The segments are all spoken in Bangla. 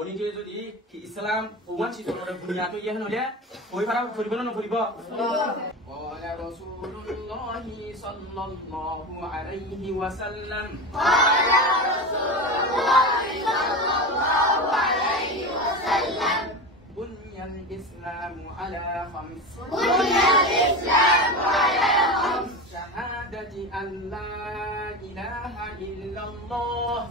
Onike jodi ki Islam umat si toro dunia to iya hanole oi para furibo no furibo qala rasulullah sallallahu alaihi wasallam bunyal islam ala khams syahadati an la ilaha illallah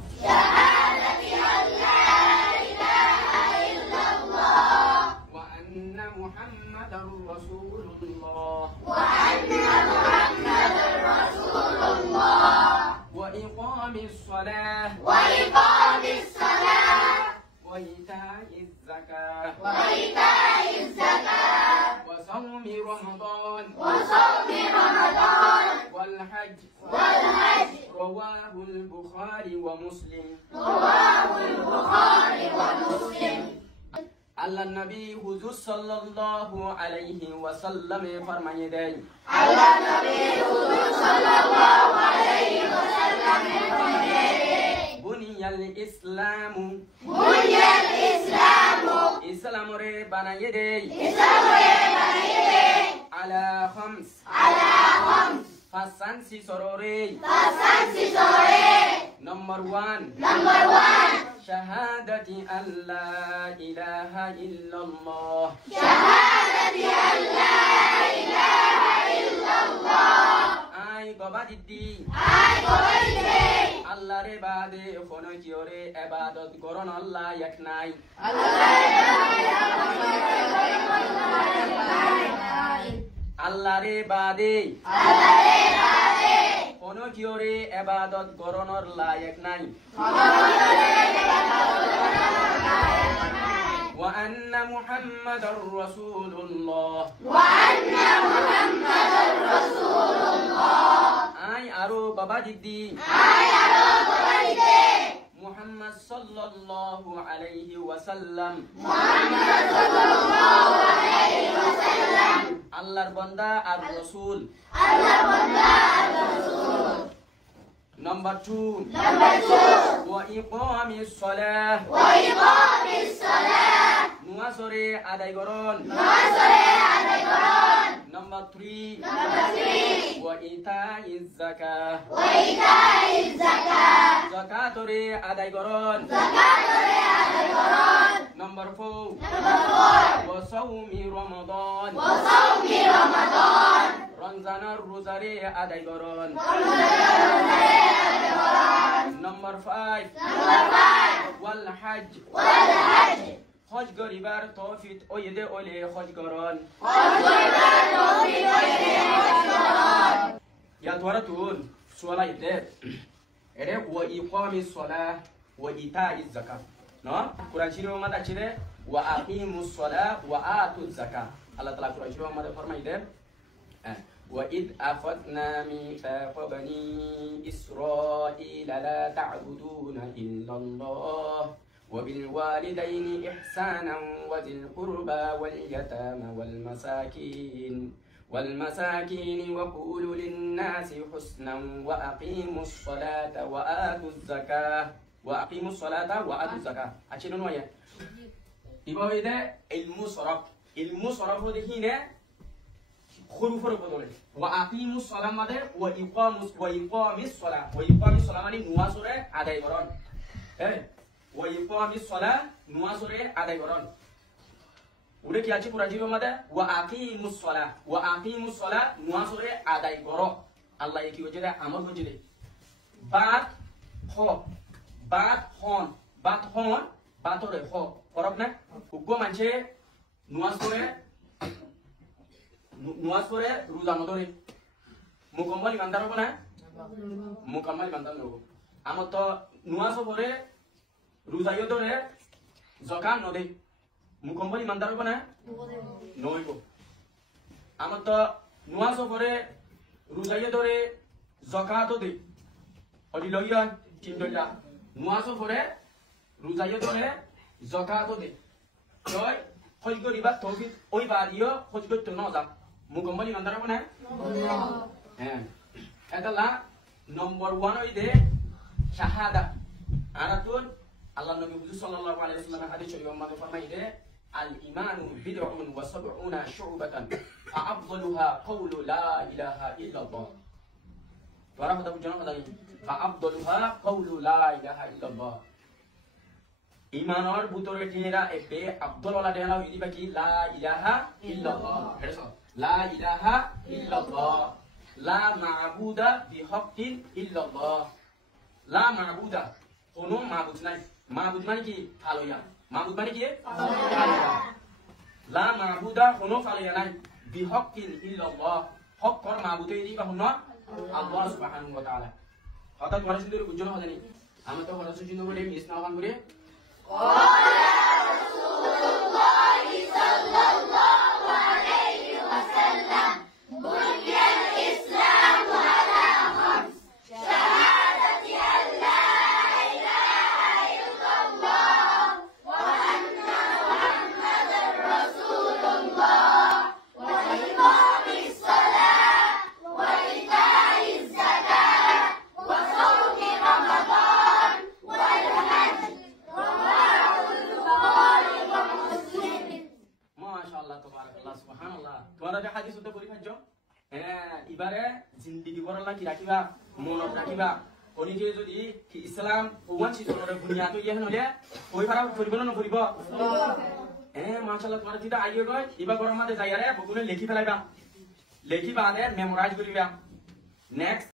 محمد رسول الله وإقام الصلاة وإيتاء الزكاة وصوم رمضان والحج رواه البخاري ومسلم Allah Nabi Huzur sallallahu alaihi wasallam farmanye day Allah Nabi Huzur sallallahu alaihi wasallam farmanye buniyal islamu islamu re banaye day ala khams fasan si sorore number 1 شهادة أن لا إله إلا الله أي قبض الدين الله ربادي خنوك يوري عبادت قرن الله يكناي الله ربادي কোনো কিওরে ইবাদত করানোর লায়ক নাই ওয়া আন্না মুহাম্মাদার রাসূলুল্লাহ আই আরো বাবা দিদি মুহাম্মদ সাল্লাল্লাহু আলাইহি ওয়াসাল্লাম আল্লাহর বান্দা আর রাসূল Number 2 wa iqamis salah nuasore aday goron Number 3 wa itaiz zakah zakatore aday goron Number 4 wa sawmi ramadan Ramzanar rosare aday goron Number 5 wal hajj hajj garibar tawfit oyede ole hajj goron ya tuaratun suala ite ere wa iqamis salah wa itaiz zakat no Quran shiro mata chire wa aqimus salah wa atuz zakat Allah taala Quran shiro mata farmaide وإذ أخذنا ميثاق بني إسرائيل لا تعبدون إلا الله وبالوالدين إحسانا وذي القربى واليتامى والمساكين وقولوا للناس حسنا وأقيموا الصلاة وآتوا الزكاة وآتوا الزكاة أشيلون ويا يبقى إذا المصرف ده هنا خروف ربنا وأقيموا الصلاة ماذا وإقام الصلاة ماذا نوازره أداي بران وإقام الصلاة نوازره أداي بران وده كي أشي كراجيو ماذا وأقيموا الصلاة نوازره أداي بران الله يكي وجده أمر وجده بات هون فرقنا وقوم أنشي نوازره nuas pore ruza modore mukammal imantar hobo na mukammal imantar hobo amato nuas pore ruza yodore zakat node mukammal imantar hobo na noibo amato nuas pore ruza yodore zakat ode odi loya tindola nuas pore ruza yodore zakat ode joy khojgo riba tawfit oi badiyo khojgo tunoza mukammali mandar apa na adalah nomor 1 ide syahada aratun আল্লাহ নবী হুজুর সাল্লাল্লাহু আলাইহি ওয়াসাল্লাম হাদিস শরীফের মধ্যে ফরমাইছে আল ইমানু বিদউন ওয়া সাবউনা শুবাতান ফাআফদালুহা কাউলু লা ইলাহা ইল্লাল্লাহ তোরা কথা বুঝছো না কথা ফাআফদালুহা কাউলু লা ইলাহা ইল্লাল্লাহ ইমানর ভিতরে টিরা এবে আব্দুল ওয়ালা দেলা ইদি বাকি লা ইলাহা ইল্লাল্লাহ হেছো লা ইলাহা ইল্লাল্লাহ লা মা'বুদা বিহাক্কিন ইল্লাল্লাহ লা মা'বুদা কোনো মাবুদ নাই মাবুদ মানে কি ফালইয়া মাবুদ মানে কি ফালইয়া লা মাবুদা কোনো ফালইয়া নাই বিহাক্কিন ইল্লাল্লাহ হক কর মাবুদে ইদি বা হন আল্লাহ সুবহানাহু ওয়া তাআলা হঠাৎ ওরা সুন্দর উজ্জ্বল হয়নি আমরা তো ওরা সুন্দর করে মিস না হন করে এবারে জিন্দিগি বড়লা কি রাখিবা মনত রাখিবা অনিকে যদি ইসলাম ওয়ান সিজনের বুনিয়াদ ইয়ে হলে ওই ভাড়া করিব না নকরিব মাশাআল্লাহ তোমার যেটা আইয়ে গয় এবার গরম মাঝে যাইয়ারে বকুনে লেখি ফেলাইবা লেখি বাদে মেমোরাইজ করিবা নেক্সট